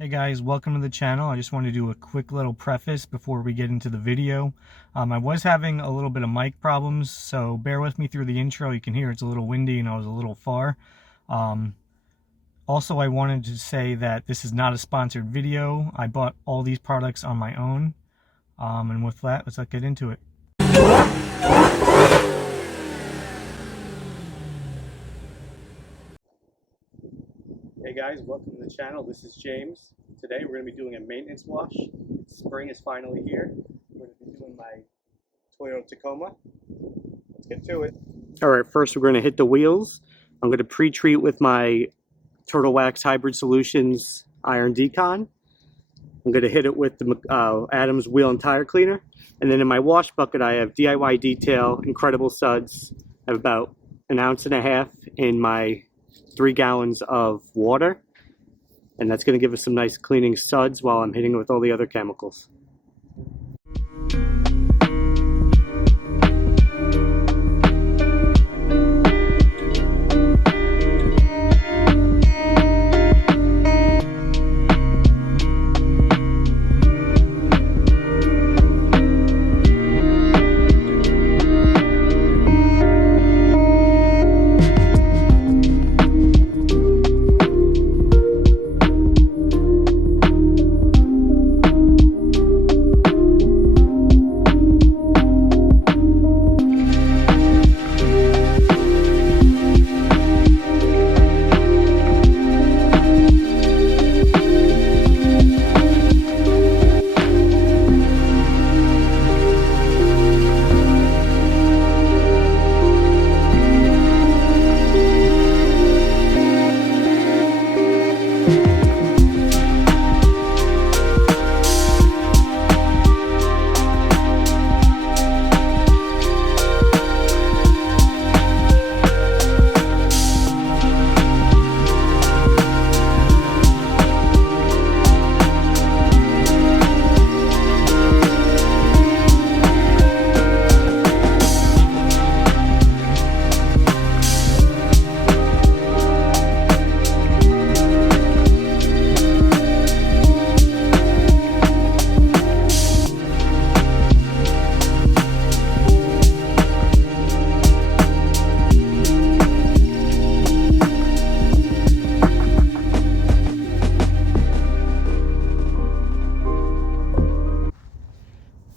Hey guys, welcome to the channel. I just wanted to do a quick little preface before we get into the video. I was having a little bit of mic problems, so bear with me through the intro. You can hear it's a little windy and I was a little far. Also, I wanted to say that this is not a sponsored video. I bought all these products on my own. And with that, let's get into it. Hey guys, welcome to the channel. This is James. Today we're going to be doing a maintenance wash. Spring is finally here. We're going to be doing my Toyota Tacoma. Let's get to it. Alright, first we're going to hit the wheels. I'm going to pre-treat with my Turtle Wax Hybrid Solutions Iron Decon. I'm going to hit it with the Adams Wheel and Tire Cleaner. And then in my wash bucket I have DIY Detail Incredible Suds. I have about 1.5 ounces in my 3 gallons of water, and that's going to give us some nice cleaning suds while I'm hitting it with all the other chemicals.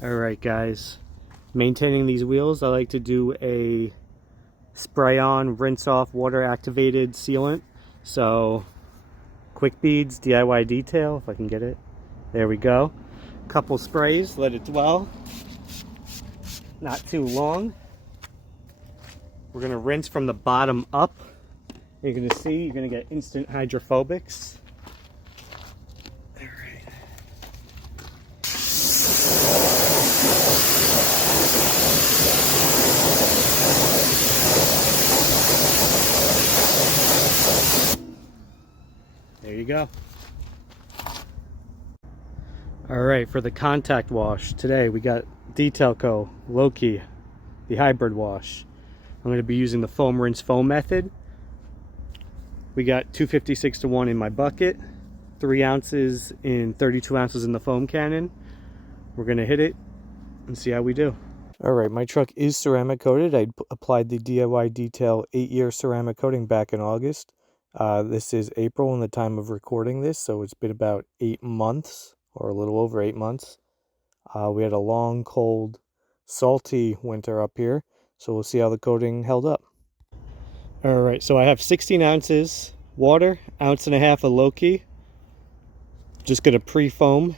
Alright guys, maintaining these wheels, I like to do a spray on, rinse off, water activated sealant. So Quick Beads DIY Detail, if I can get it. There we go. Couple sprays, let it dwell. Not too long. We're going to rinse from the bottom up. You're going to see, you're going to get instant hydrophobics. There you go. Alright, for the contact wash, today we got Detalco Loki, the hybrid wash. I'm going to be using the foam rinse foam method. We got 256:1 in my bucket, 3 ounces in 32 ounces in the foam cannon. We're going to hit it and see how we do. Alright, my truck is ceramic coated. I applied the DIY Detail 8-year ceramic coating back in August. This is April in the time of recording this, so it's been about 8 months, or a little over 8 months. We had a long, cold, salty winter up here, so we'll see how the coating held up. Alright, so I have 16 ounces water, 1.5 ounces of Loki. Just going to pre-foam.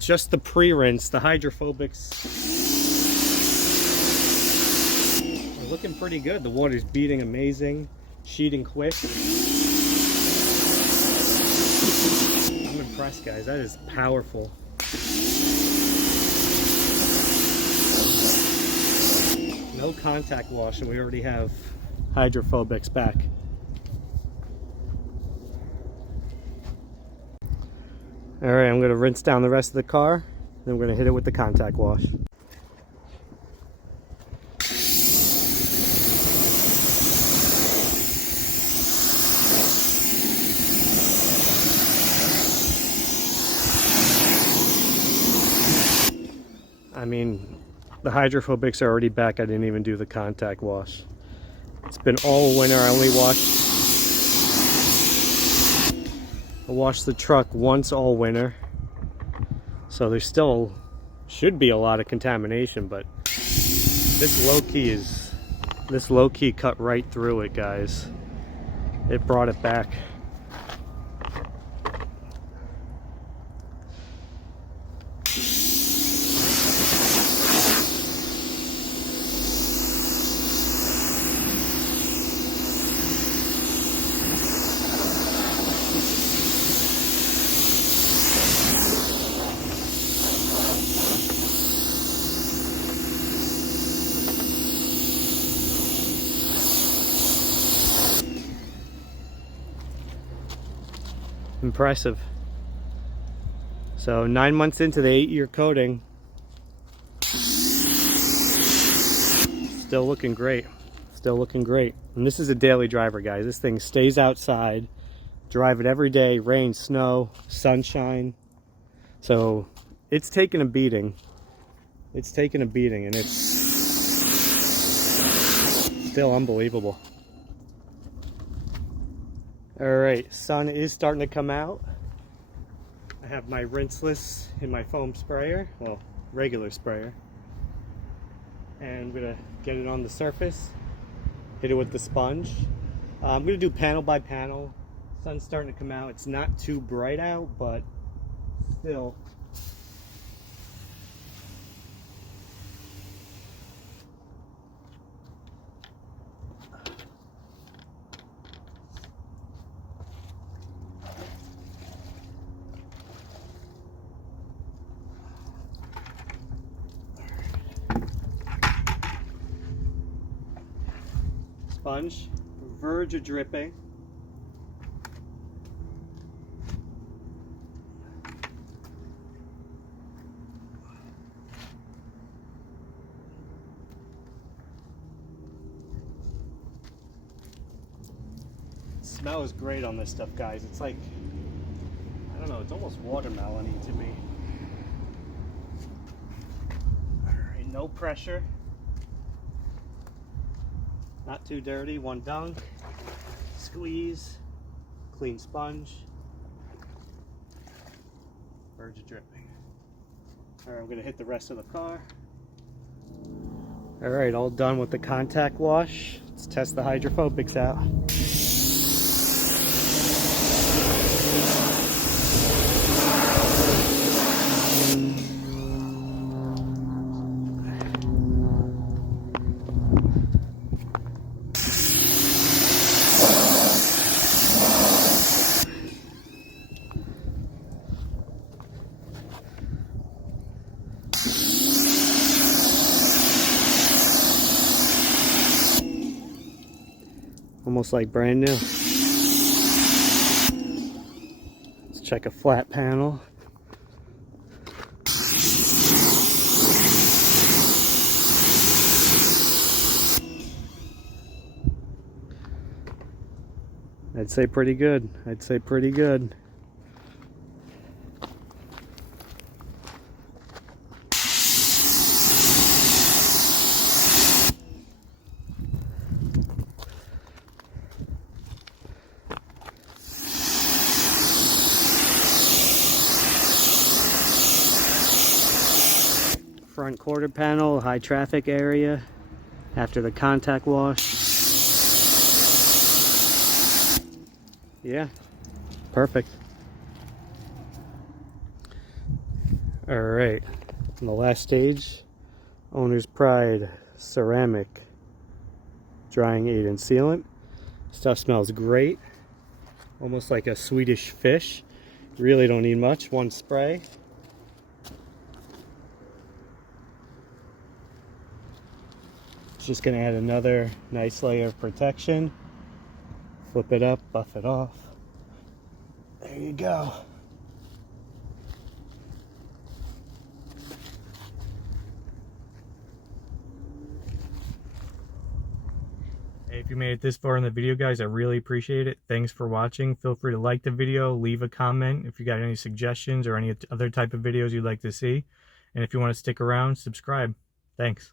with just the pre-rinse, the hydrophobics are looking pretty good. The water's beating amazing, sheeting quick. I'm impressed, guys. That is powerful. No contact wash, and we already have hydrophobics back. All right, I'm going to rinse down the rest of the car, then we're going to hit it with the contact wash. I mean, the hydrophobics are already back. I didn't even do the contact wash. It's been all winter. I washed the truck once all winter. So there still should be a lot of contamination, but this low key cut right through it, guys. It brought it back. Impressive. So 9 months into the 8-year coating, still looking great. Still looking great. And this is a daily driver, guys. This thing stays outside. Drive it every day, rain, snow, sunshine. So it's taken a beating. It's taken a beating, and it's still unbelievable. Alright, sun is starting to come out. I have my rinseless in my foam sprayer, well, regular sprayer. And I'm gonna get it on the surface, hit it with the sponge. I'm gonna do panel by panel. Sun's starting to come out. It's not too bright out, but still. Sponge, verge of dripping. It smells great on this stuff, guys. It's like, I don't know, it's almost watermelon-y to me. Alright, no pressure. Not too dirty. One dunk, squeeze, clean sponge, verge of dripping. Alright, I'm going to hit the rest of the car. Alright, all done with the contact wash. Let's test the hydrophobics out. Almost like brand new. Let's check a flat panel. I'd say pretty good. I'd say pretty good. Front quarter panel, high traffic area after the contact wash. Yeah, perfect. Alright, and the last stage, Owner's Pride ceramic drying aid and sealant. Stuff smells great, almost like a Swedish fish. You really don't need much, one spray. It's just going to add another nice layer of protection. Flip it up, buff it off. There you go. Hey, if you made it this far in the video, guys, I really appreciate it. Thanks for watching. Feel free to like the video, leave a comment if you got any suggestions or any other type of videos you'd like to see. And if you want to stick around, subscribe. Thanks.